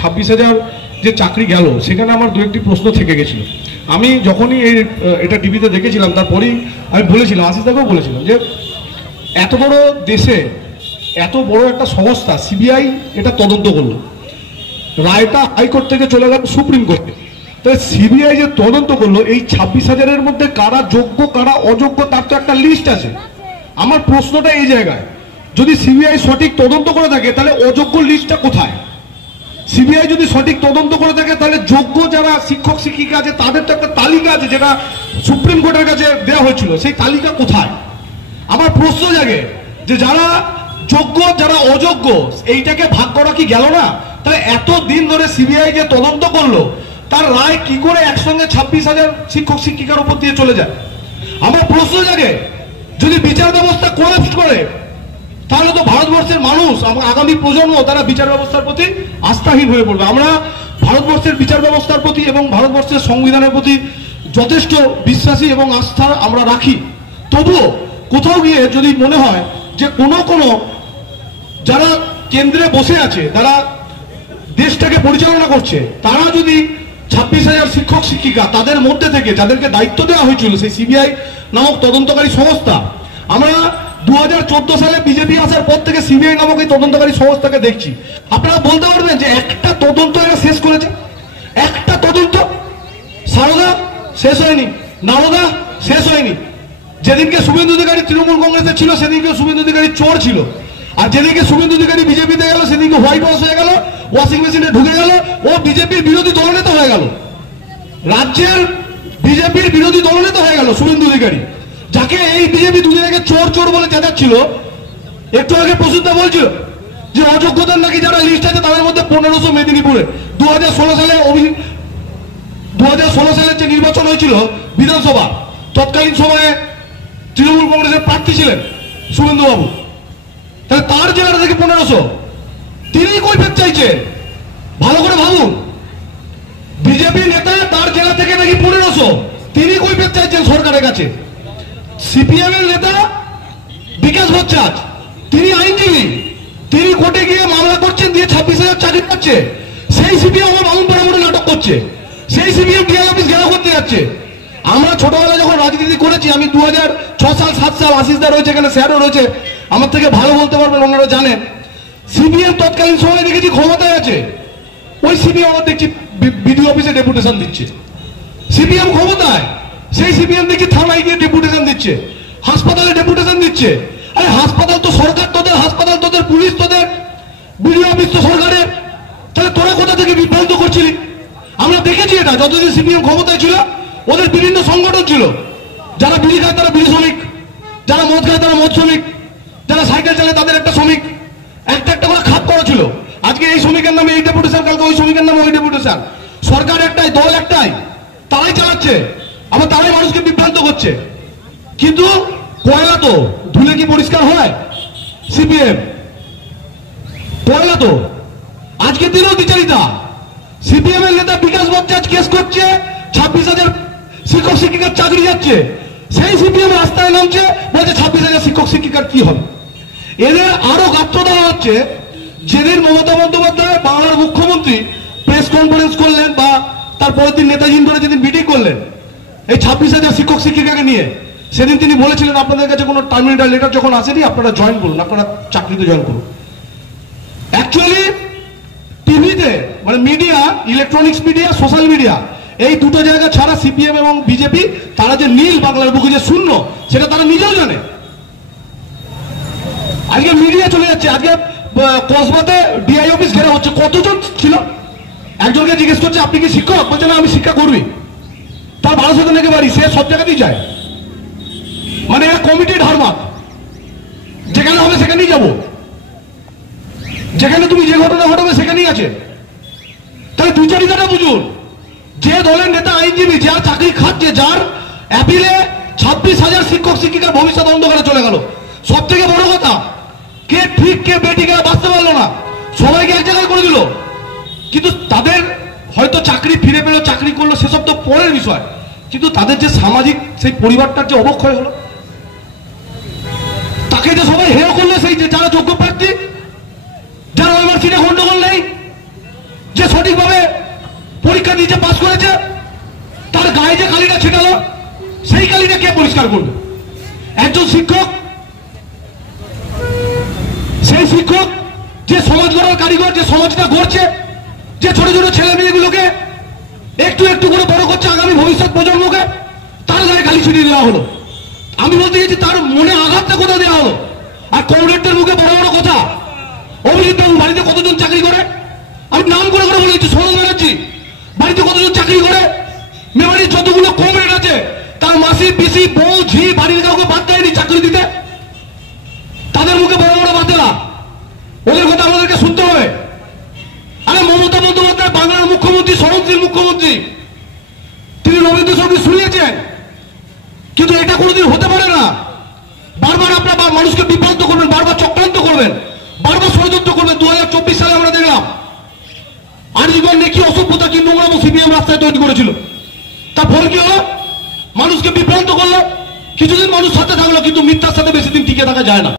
26,000 যে চাকরি গেল, সেখানে আমার দু একটি প্রশ্ন থেকে গেছিল। আমি যখনই এটা টিভিতে দেখেছিলাম, তারপরেই আমি বলেছিলাম, আশিস দাকেও বলেছিলাম, যে এত বড় দেশে এত বড় একটা সংস্থা সিবিআই এটা তদন্ত করলো, রায়টা হাইকোর্ট থেকে চলে গেল সুপ্রিম কোর্টে। তাহলে সিবিআই যে তদন্ত করলো, এই 26,000-এর মধ্যে কারা যোগ্য কারা অযোগ্য তার তো একটা লিস্ট আছে। আমার প্রশ্নটা এই জায়গায়, যদি সিবিআই সঠিক তদন্ত করে থাকে তাহলে অযোগ্য লিস্টটা কোথায়? সিবিআই যদি সঠিক তদন্ত করে থাকে তাহলে যোগ্য যারা শিক্ষক শিক্ষিকা আছে তাদের তো একটা তালিকা আছে, যেটা সুপ্রিম কোর্টের কাছে দেওয়া হয়েছিল, সেই তালিকা কোথায়? আমার প্রশ্ন জাগে যে যারা যোগ্য যারা অযোগ্য এইটাকে ভাগ করা কি গেল না? তাহলে এত দিন ধরে সিবিআই যে তদন্ত করলো, তার রায় কি করে একসঙ্গে 26,000 শিক্ষক শিক্ষিকার উপর দিয়ে চলে যায়? আমার প্রশ্ন জাগে, যদি বিচার ব্যবস্থা কোলাপস করে তাহলে তো ভারতবর্ষের মানুষ, আগামী প্রজন্ম, তারা বিচার ব্যবস্থার প্রতি আস্থাহীন হয়ে পড়বে। আমরা ভারতবর্ষের বিচার ব্যবস্থার প্রতি এবং ভারতবর্ষের সংবিধানের প্রতি যথেষ্ট বিশ্বাসী এবং আস্থা আমরা রাখি। তবুও কোথাও গিয়ে যদি মনে হয় যে কোনো যারা কেন্দ্রে বসে আছে, যারা দেশটাকে পরিচালনা করছে, তারা যদি 26,000 শিক্ষক শিক্ষিকা তাদের মধ্যে থেকে যাদেরকে দায়িত্ব দেওয়া হয়েছিল সেই সিবিআই নামক তদন্তকারী সংস্থা, আমরা 2014 সালে বিজেপি আসার পর থেকে সিবিআই নামক এই তদন্তকারী সংস্থাকে দেখছি। আপনারা বলতে পারবেন যে একটা তদন্ত এরা শেষ করেছে? একটা তদন্ত? সারদা শেষ হয়নি, নারদা শেষ হয়নি। যেদিনকে শুভেন্দু অধিকারী তৃণমূল কংগ্রেসে ছিল সেদিনকে শুভেন্দু অধিকারী চোর ছিল, আর যেদিনকে শুভেন্দু অধিকারী বিজেপিতে গেল সেদিনকে হোয়াইট ওয়াশ হয়ে গেল, ওয়াশিং মেশিনে ঢুকে গেল, ও বিজেপির বিরোধী দলনেতা হয়ে গেল, রাজ্যের বিজেপির বিরোধী দলনেতা হয়ে গেল শুভেন্দু অধিকারী, যাকে এই বিজেপি দুদিন আগে চোর চোর বলে চেঁচাচ্ছিল। একটু আগে প্রসূতা বলছিল যে অযোগ্যতার নাকি যারা লিস্ট আছে তাদের মধ্যে 1500 মেদিনীপুরে 2016 সালের যে নির্বাচন হয়েছিল বিধানসভা, তৎকালীন সময়ে তৃণমূল কংগ্রেসের প্রার্থী ছিলেন শুভেন্দু বাবু, তাহলে তার জেলাটা থেকে 1500, তিনি কৈফিয়ত চাইছে। ভালো করে ভাবুন, বিজেপি নেতা তার জেলা থেকে নাকি 1500, তিনি কৈফিয়ত চাইছেন সরকারের কাছে। সিপিএম এর নেতা বিকাশ ভট্টাচার্য, তিনি আইনজীবী, তিনি কোর্টে গিয়ে মামলা করছেন, দিয়ে 26,000 চাকরি পাচ্ছে। সেই সিপিএম আমার বামুনপাড়া মোড়ে নাটক করছে, সেই সিপিএম ডিআই অফিস ঘেরাও করতে যাচ্ছে। আমরা ছোটবেলায় যখন রাজনীতি করেছি, আমি 2006 সাল 7 সাল, আশিসদা রয়েছে এখানে, স্যারও রয়েছে, আমার থেকে ভালো বলতে পারবেন, ওনারা জানেন। সিপিএম তৎকালীন সময় দেখেছি ক্ষমতায় আছে, ওই সিপিএম আমার দেখছি বিডিও অফিসে ডেপুটেশন দিচ্ছে। সিপিএম ক্ষমতায়, সেই সিপিএম দেখছি থানায় গিয়ে ডেপুটেশন দিচ্ছে, হাসপাতালে ডেপুটেশন দিচ্ছে। আরে হাসপাতাল তো সরকার তোদের, হাসপাতাল তোদের, পুলিশ তোদের, বিডিও অফিস তো সরকারের, তাহলে তোরা কোথা থেকে বিভ্রান্ত করছিলি? আমরা দেখেছি এটা, যতদিন সিপিএম ক্ষমতায় ছিল ওদের বিভিন্ন সংগঠন ছিল, যারা বিড়ি খায় তারা বিড়ি শ্রমিক, যারা মদ খায় তারা মদ শ্রমিক, যারা সাইকেল চালায় তাদের একটা শ্রমিক, একটা একটা করে খাপ করা ছিল। আজকে এই শ্রমিকের নামে এই ডেপুটেশন, কালকে ওই শ্রমিকের নামে ওই ডেপুটেশন। সরকার একটাই, দল একটাই, তারাই চালাচ্ছে, আবার তারাই মানুষকে বিভ্রান্ত করছে। কিন্তু কয়লা তো ধুলে কি পরিষ্কার হয়? সিপিএম কয়লা তো আজকে দিনেও বিচারিতা। সিপিএম এর নেতা বিকাশ ভট্টাচার্য কেস করছে, 26,000 শিক্ষক শিক্ষিকার চাকরি যাচ্ছে, সেই সিপিএম রাস্তায় নামছে, বলছে 26,000 শিক্ষক শিক্ষিকার কি হবে। এদের আরো গাত্রদাহ হচ্ছে। যেদিন মমতা বন্দ্যোপাধ্যায় বাংলার মুখ্যমন্ত্রী প্রেস কনফারেন্স করলেন, বা তারপরের দিন নেতাজি ইন্ডোরে যেদিন মিটিং করলেন এই 26,000 শিক্ষক শিক্ষিকাকে নিয়ে, সেদিন তিনি বলেছিলেন আপনাদের কাছে কোনো টার্মিনেটর লেটার যখন আসেনি আপনারা জয়েন করুন, আপনারা চাকরিতে জয়েন করুন। অ্যাকচুয়ালি টিভিতে, মানে media, electronics media, social media, এই দুটো জায়গা ছাড়া সিপিএম এবং বিজেপি তারা যে নীল বাংলার বুকে যে শূন্য, সেটা তারা নিজেও জানে। আজকে মিডিয়া চলে যাচ্ছে, আজকে কসবাতে ডিআই অফিস ঘেরা হচ্ছে, কতজন ছিল? একজনকে জিজ্ঞেস করছে আপনি কি শিক্ষক, বলছে না আমি শিক্ষা করবি, তার 1200 নাকি বাড়ি, সে সব জায়গাতেই যায়। মানে এরা কমিটি ধারমাক, যেখানে হবে সেখানেই যাব, যেখানে তুমি যে ঘটনা ঘটবে সেখানেই আছে। তাহলে দুচারিতাটা বুঝুন, যে দলের নেতা আইনজীবী, যার চাকরি খাচ্ছে, যার অ্যাপিলে 26,000 শিক্ষক শিক্ষিকার ভবিষ্যৎ অন্ধকারে চলে গেল। সব থেকে বড় কথা, কে ঠিক কে বেঠিক বাঁচতে পারলো না, সবাইকে এক জায়গায় করে দিল। কিন্তু তাদের হয়তো চাকরি ফিরে পেল, চাকরি করলো, সেসব তো পরের বিষয়, কিন্তু তাদের যে সামাজিক সেই পরিবারটার যে অবক্ষয় হলো, তাকে যে সবাই হেয় করলো, সেই যে যারা যোগ্য প্রার্থী, যারা ওই মার্কশিটে গন্ডগোল নেই, যে সঠিকভাবে পরীক্ষা দিয়েছে, পাস করেছে, তার গায়ে যে কালিটা ছিটালো সেই কালিটা কে পরিষ্কার করবে? একজন শিক্ষক, সেই শিক্ষক যে সমাজ গড়ার কারিগর, যে সমাজটা গড়ছে, যে ছোট ছোট ছেলে মেয়েগুলোকে একটু একটু করে বড় করছে আগামী ভবিষ্যৎ প্রজন্মকে, তার গায়ে কালি ছিটিয়ে দেওয়া হলো। আমি বলতে গেছি তার মনে আঘাতটা কোথাও দেওয়া হলো। আর কমরেডদের মুখে বড় বড় কথা, অভিজিৎ বাবু বাড়িতে কতজন চাকরি করে, আমি নাম করে করে বলে দিচ্ছি, সরোজ ব্যানার্জি বাড়িতে কতজন চাকরি করে, মেমারির যতগুলো কমরেড আছে তার মাসি পিসি বউ ঝি বাড়ির কাউকে বাদ দেয়নি চাকরি দিতে। তাদের মুখে বড় বড় বাতেলা, ওদের কথা আমাদেরকে শুনতে হবে। আরে মমতা বন্দ্যোপাধ্যায় বাংলার মুখ্যমন্ত্রী, সহনশীল মুখ্যমন্ত্রী, তিনি রবীন্দ্রসঙ্গীত শুনিয়েছেন, কিন্তু এটা কোনোদিন হতে পারে না। বারবার আপনারা মানুষকে বিভ্রান্ত করবেন, বারবার চক্রান্ত করবেন, বারবার ষড়যন্ত্র করবেন। 2024 সালে আমরা দেখলাম আরজিকর নেকি অসভ্যতা কি নোংরা সিপিএম রাস্তায় তৈরি করেছিল, তার ফল কি হলো? মানুষকে বিভ্রান্ত করলো, কিছুদিন মানুষ সাথে থাকলো, কিন্তু মিথ্যার সাথে বেশি দিন টিকে থাকা যায় না।